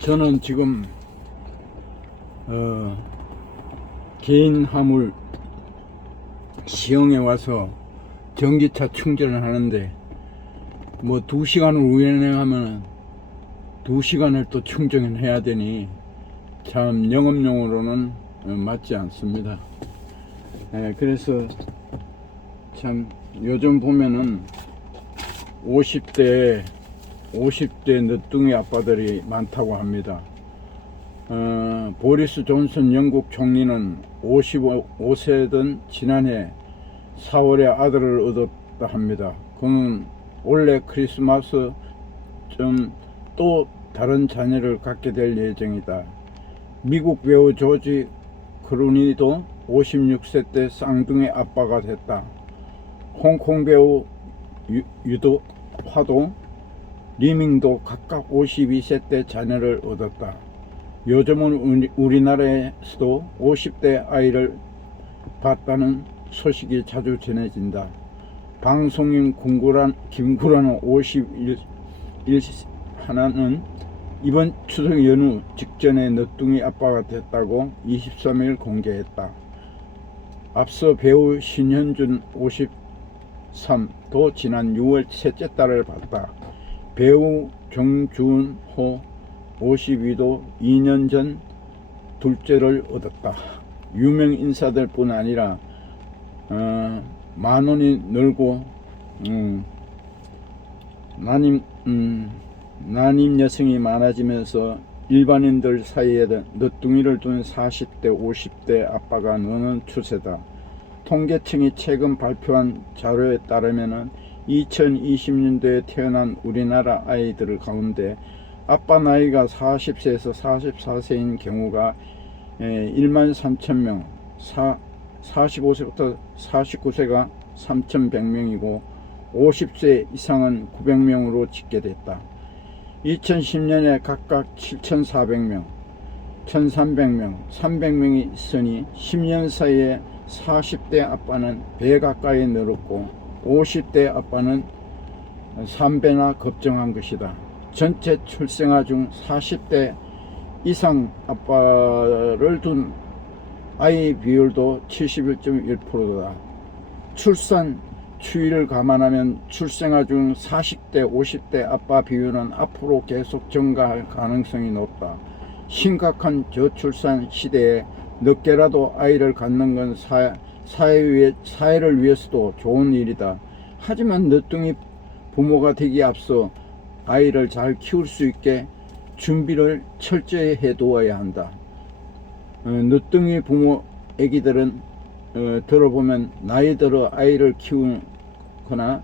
저는 지금 개인 화물 시흥에 와서 전기차 충전을 하는데 뭐 2시간을 운행하면 2시간을 또 충전을 해야 되니 참 영업용으로는 맞지 않습니다. 그래서 참 요즘 보면은 50대 늦둥이 아빠들이 많다고 합니다. 보리스 존슨 영국 총리는 55세던 지난해 4월에 아들을 얻었다 합니다. 그는 올해 크리스마스 또 다른 자녀를 갖게 될 예정이다. 미국 배우 조지 클루니도 56세 때 쌍둥이 아빠가 됐다. 홍콩 배우 유도 화도 리밍도 각각 52세 때 자녀를 얻었다. 요즘은 우리나라에서도 50대 아이를 봤다는 소식이 자주 전해진다. 방송인 김구라는 51 하나는 이번 추석 연휴 직전에 늦둥이 아빠가 됐다고 23일 공개했다. 앞서 배우 신현준 53도 지난 6월 셋째 딸을 봤다. 배우 정준호 52도 2년 전 둘째를 얻었다. 유명 인사들 뿐 아니라 만원이 늘고 난임 여성이 많아지면서 일반인들 사이에 늦둥이를 둔 40대 50대 아빠가 느는 추세다. 통계청이 최근 발표한 자료에 따르면 2020년도에 태어난 우리나라 아이들 가운데 아빠 나이가 40세에서 44세인 경우가 13,000명, 45세부터 49세가 3,100명이고 50세 이상은 900명으로 집계됐다. 2010년에 각각 7,400명, 1,300명, 300명이 있으니 10년 사이에 40대 아빠는 배 가까이 늘었고 50대 아빠는 3배나 급증한 것이다. 전체 출생아 중 40대 이상 아빠를 둔 아이 비율도 71.1%다. 출산 추이를 감안하면 출생아 중 40대 50대 아빠 비율은 앞으로 계속 증가할 가능성이 높다. 심각한 저출산 시대에 늦게라도 아이를 갖는 건 사회를 위해서도 좋은 일이다. 하지만 늦둥이 부모가 되기에 앞서 아이를 잘 키울 수 있게 준비를 철저히 해두어야 한다. 늦둥이 부모 애기들은 들어보면 나이 들어 아이를 키우거나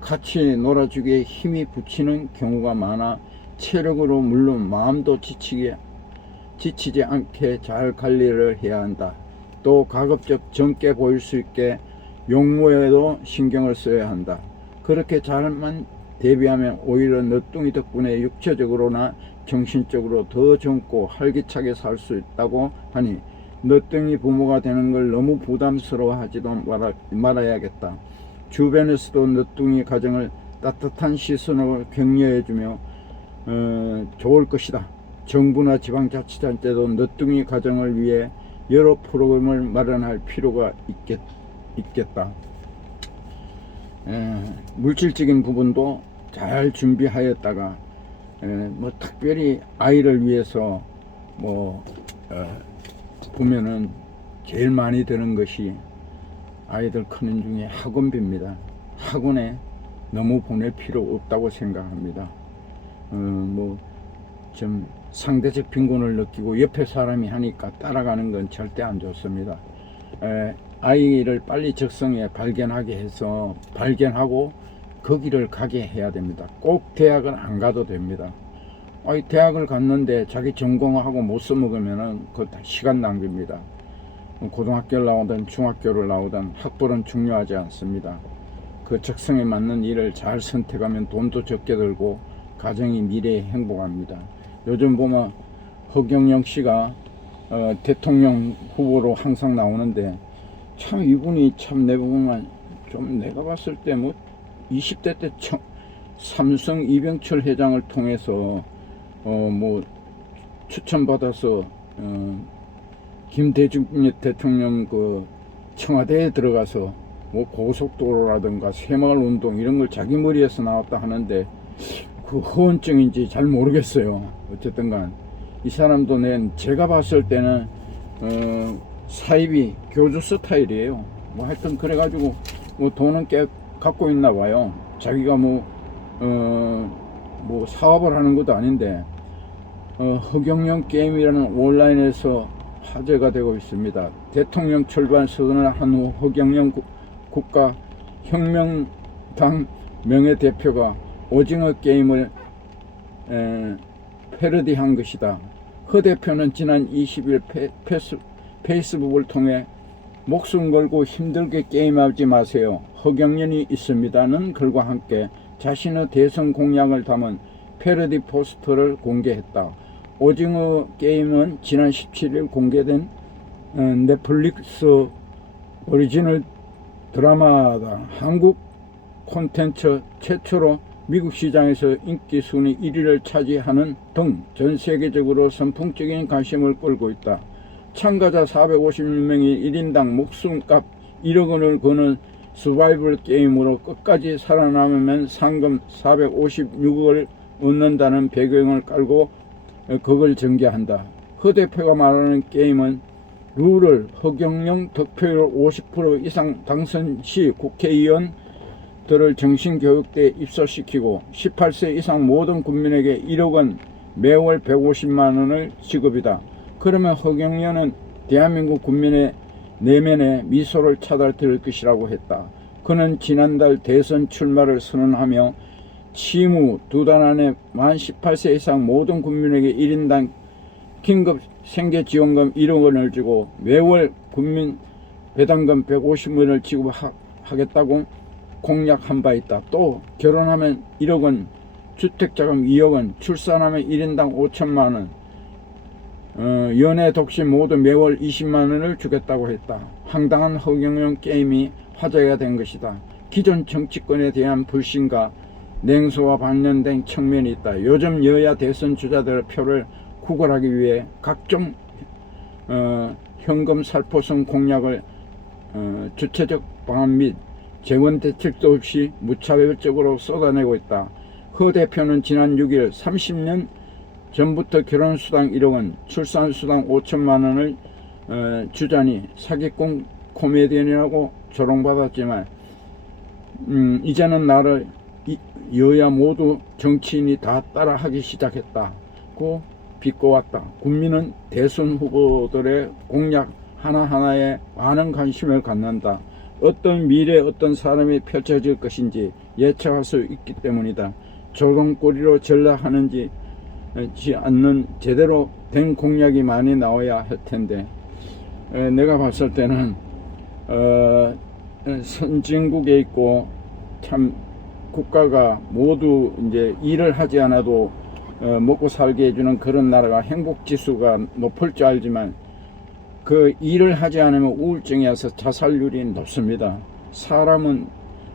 같이 놀아주기에 힘이 붙이는 경우가 많아 체력으로 물론 마음도 지치지 않게 잘 관리를 해야 한다. 또 가급적 젊게 보일 수 있게 용모에도 신경을 써야 한다. 그렇게 잘만 대비하면 오히려 늦둥이 덕분에 육체적으로나 정신적으로 더 젊고 활기차게 살 수 있다고 하니 늦둥이 부모가 되는 걸 너무 부담스러워하지도 말아야겠다. 주변에서도 늦둥이 가정을 따뜻한 시선으로 격려해주며 좋을 것이다. 정부나 지방자치단체도 늦둥이 가정을 위해 여러 프로그램을 마련할 필요가 있겠다. 물질적인 부분도 잘 준비하였다가 뭐 특별히 아이를 위해서 보면은 제일 많이 드는 것이 아이들 크는 중에 학원비입니다. 학원에 너무 보낼 필요 없다고 생각합니다. 좀 상대적 빈곤을 느끼고 옆에 사람이 하니까 따라가는 건 절대 안 좋습니다. 아이를 빨리 적성에 발견하고 거기를 가게 해야 됩니다. 꼭 대학은 안 가도 됩니다. 대학을 갔는데 자기 전공하고 못 써먹으면은 그거 다 시간 낭비입니다. 고등학교를 나오든 중학교를 나오든 학벌은 중요하지 않습니다. 그 적성에 맞는 일을 잘 선택하면 돈도 적게 들고 가정이 미래에 행복합니다. 요즘 보면 허경영 씨가 대통령 후보로 항상 나오는데 참 이분이 참 내보면 좀 내가 봤을 때 20대 때 삼성 이병철 회장을 통해서 추천받아서 김대중 대통령 그 청와대에 들어가서 뭐 고속도로라든가 새마을운동 이런 걸 자기 머리에서 나왔다 하는데 그 허언증인지 잘 모르겠어요. 어쨌든간 이 사람도 제가 봤을 때는 사입이 교주 스타일이에요. 뭐 하여튼 그래가지고 뭐 돈은 꽤 갖고 있나 봐요. 자기가 뭐 사업을 하는 것도 아닌데 허경영 게임이라는 온라인에서 화제가 되고 있습니다. 대통령 출발 선언을 한 후 허경영 국가혁명당 명예대표가 오징어 게임을 패러디한 것이다. 허 대표는 지난 20일 페이스북을 통해 목숨 걸고 힘들게 게임하지 마세요. 허경영이 있습니다는 글과 함께 자신의 대선 공약을 담은 패러디 포스터를 공개했다. 오징어 게임은 지난 17일 공개된 넷플릭스 오리지널 드라마다. 한국 콘텐츠 최초로 미국 시장에서 인기 순위 1위를 차지하는 등 전 세계적으로 선풍적인 관심을 끌고 있다. 참가자 456명이 1인당 목숨값 1억 원을 거는 서바이벌 게임으로 끝까지 살아남으면 상금 456억을 얻는다는 배경을 깔고 그걸 전개한다. 허 대표가 말하는 게임은 룰을 허경영 득표율 50% 이상 당선 시 국회의원들을 정신교육대에 입소시키고 18세 이상 모든 국민에게 1억 원 매월 150만 원을 지급이다. 그러면 허경영은 대한민국 국민의 내면에 미소를 찾아들 것이라고 했다. 그는 지난달 대선 출마를 선언하며 취임 2달 안에 만 18세 이상 모든 국민에게 1인당 긴급 생계지원금 1억 원을 주고 매월 국민 배당금 150원을 지급하겠다고 공약한 바 있다. 또 결혼하면 1억 원, 주택자금 2억 원, 출산하면 1인당 5천만 원, 연애 독신 모두 매월 20만 원을 주겠다고 했다. 황당한 허경영 게임이 화제가 된 것이다. 기존 정치권에 대한 불신과 냉소와 반영된 측면이 있다. 요즘 여야 대선 주자들의 표를 구걸하기 위해 각종 현금 살포성 공약을 주체적 방안 및 재원 대책도 없이 무차별적으로 쏟아내고 있다. 허 대표는 지난 6일 30년 전부터 결혼수당 1억 원, 출산수당 5천만 원을 주자니 사기꾼 코미디언이라고 조롱받았지만 이제는 나를 여야 모두 정치인이 다 따라하기 시작했다고 비꼬았다. 국민은 대선 후보들의 공약 하나하나에 많은 관심을 갖는다. 어떤 미래 어떤 사람이 펼쳐질 것인지 예측할 수 있기 때문이다. 조롱거리로 전락하는지 않는 제대로 된 공약이 많이 나와야 할 텐데 내가 봤을 때는 선진국에 있고 참 국가가 모두 이제 일을 하지 않아도 먹고 살게 해주는 그런 나라가 행복지수가 높을 줄 알지만 그 일을 하지 않으면 우울증이 와서 자살률이 높습니다. 사람은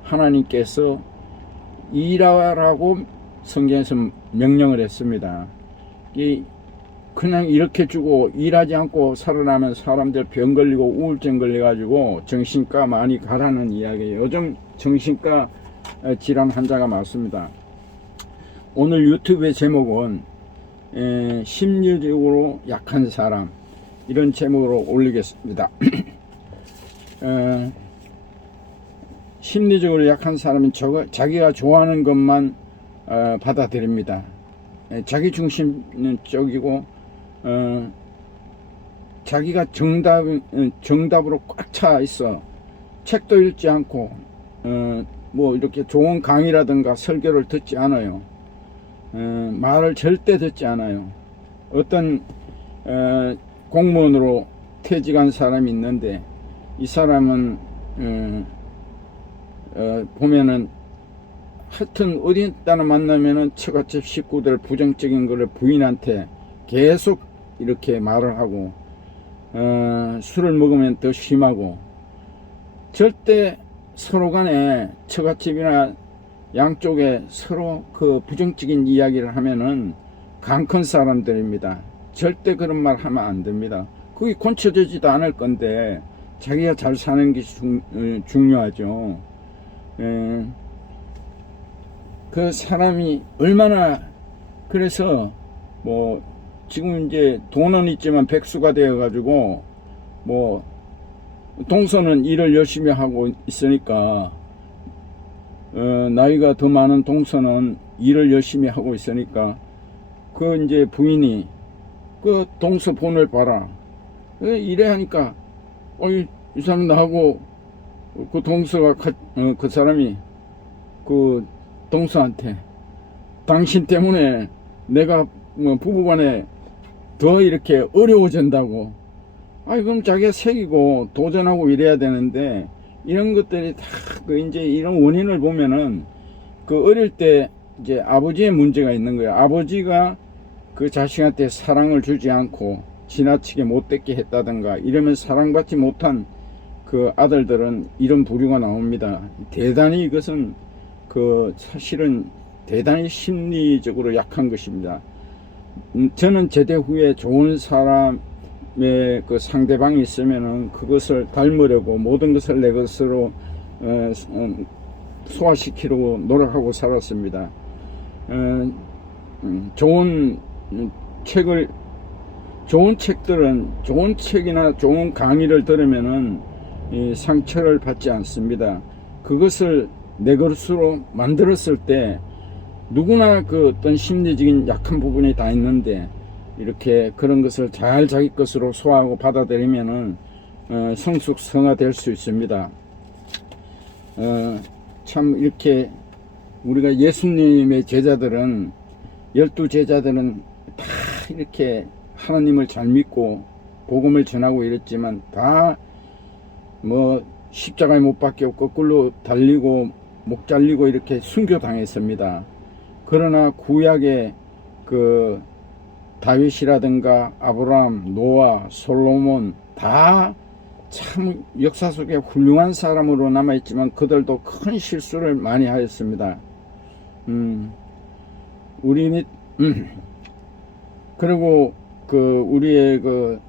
하나님께서 일하라고 성경에서 명령을 했습니다. 그냥 이렇게 주고 일하지 않고 살아나면 사람들 병 걸리고 우울증 걸려가지고 정신과 많이 가라는 이야기예요. 요즘 정신과 질환 환자가 많습니다. 오늘 유튜브의 제목은 심리적으로 약한 사람 이런 제목으로 올리겠습니다. 심리적으로 약한 사람은 자기가 좋아하는 것만 받아들입니다. 자기 중심적이고 자기가 정답으로 꽉 차 있어. 책도 읽지 않고 뭐 이렇게 좋은 강의라든가 설교를 듣지 않아요. 말을 절대 듣지 않아요. 어떤 공무원으로 퇴직한 사람이 있는데 이 사람은 보면은 하여튼 어디 따라 만나면은 처갓집 식구들 부정적인 거를 부인한테 계속 이렇게 말을 하고 술을 먹으면 더 심하고 절대 서로 간에 처갓집이나 양쪽에 서로 그 부정적인 이야기를 하면은 강 큰 사람들입니다. 절대 그런 말 하면 안 됩니다. 그게 고쳐지지도 않을 건데 자기가 잘 사는 게 중요하죠. 그 사람이 얼마나, 그래서 뭐 지금 이제 돈은 있지만 백수가 되어 가지고 뭐 동서는 일을 열심히 하고 있으니까 나이가 더 많은 동서는 일을 열심히 하고 있으니까 그 이제 부인이 그 동서 본을 봐라 이래 하니까 이 사람 나하고 그 동서가 그 사람이 그 동서한테 당신 때문에 내가 뭐 부부간에 더 이렇게 어려워진다고. 그럼 자기가 새기고 도전하고 이래야 되는데 이런 것들이 다 그 이제 이런 원인을 보면은 그 어릴 때 이제 아버지의 문제가 있는 거예요. 아버지가 그 자식한테 사랑을 주지 않고 지나치게 못되게 했다든가 이러면 사랑받지 못한 그 아들들은 이런 부류가 나옵니다. 대단히 이것은 그 사실은 대단히 심리적으로 약한 것입니다. 저는 제대 후에 좋은 사람의 그 상대방이 있으면은 그것을 닮으려고 모든 것을 내 것으로 소화시키려고 노력하고 살았습니다. 좋은 책들은 좋은 책이나 좋은 강의를 들으면은 상처를 받지 않습니다. 그것을 내 것으로 만들었을 때 누구나 그 어떤 심리적인 약한 부분이 다 있는데 이렇게 그런 것을 잘 자기 것으로 소화하고 받아들이면은 성숙성화될 수 있습니다. 참 이렇게 우리가 예수님의 제자들은 12제자들은 다 이렇게 하나님을 잘 믿고 복음을 전하고 이랬지만 다 뭐 십자가에 못 박혀 거꾸로 달리고 목 잘리고 이렇게 순교당했습니다. 그러나 구약의 그 다윗이라든가 아브라함, 노아, 솔로몬 다 참 역사 속에 훌륭한 사람으로 남아있지만 그들도 큰 실수를 많이 하였습니다. 그리고 그 우리의 그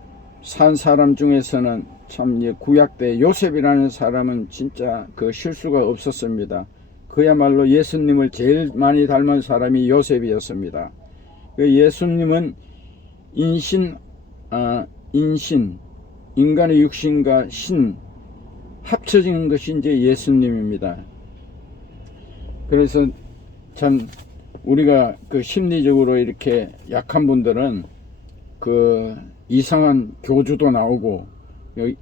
산 사람 중에서는 참 구약 때 요셉이라는 사람은 진짜 그 실수가 없었습니다. 그야말로 예수님을 제일 많이 닮은 사람이 요셉이었습니다. 예수님은 인간의 육신과 신 합쳐진 것이 이제 예수님입니다. 그래서 참 우리가 그 심리적으로 이렇게 약한 분들은 그 이상한 교주도 나오고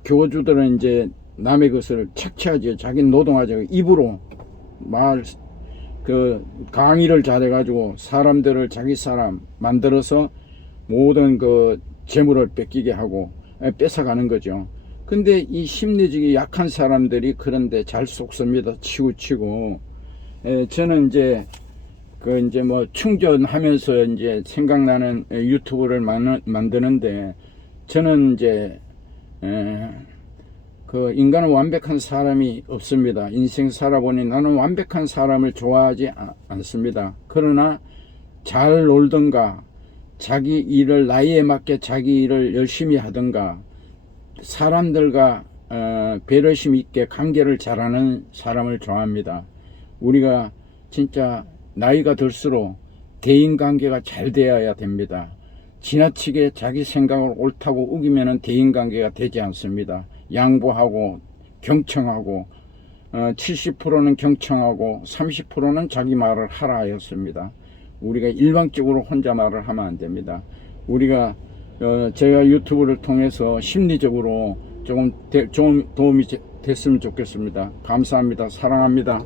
교주들은 이제 남의 것을 착취하죠. 자기는 노동하죠. 입으로 그 강의를 잘해가지고 사람들을 자기 사람 만들어서 모든 그 재물을 뺏기게 하고 뺏어가는 거죠. 근데 이 심리적이 약한 사람들이 그런데 잘 속습니다. 치우치고. 저는 이제 뭐 충전하면서 이제 생각나는 유튜브를 만드는데 저는 이제 그 인간은 완벽한 사람이 없습니다. 인생 살아보니 나는 완벽한 사람을 좋아하지 않습니다. 그러나 잘 놀던가 자기 일을 나이에 맞게 자기 일을 열심히 하던가 사람들과 배려심 있게 관계를 잘하는 사람을 좋아합니다. 우리가 진짜 나이가 들수록 대인관계가 잘 되어야 됩니다. 지나치게 자기 생각을 옳다고 우기면 대인관계가 되지 않습니다. 양보하고 경청하고 70%는 경청하고 30%는 자기 말을 하라 하였습니다. 우리가 일방적으로 혼자 말을 하면 안 됩니다. 우리가 제가 유튜브를 통해서 심리적으로 조금 도움이 됐으면 좋겠습니다. 감사합니다. 사랑합니다.